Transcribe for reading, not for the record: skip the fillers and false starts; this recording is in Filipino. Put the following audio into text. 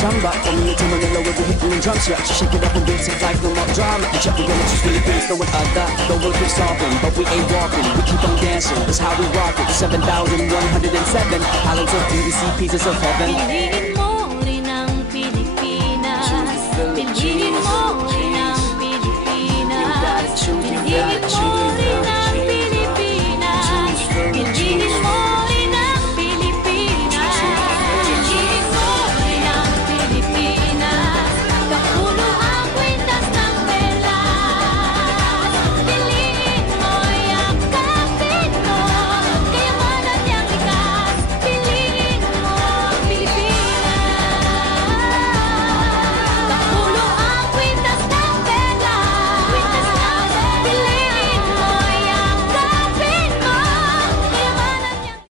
samba. From here to Manila, we'll be hitting the drum set. Shake it up and basic life, no more drama. The check, we're gonna just really things throwing a dot. Though we'll keep stomping, but we ain't walking. We keep on dancing, that's how we rock it. 7,107 islands of beauty, see pieces of heaven.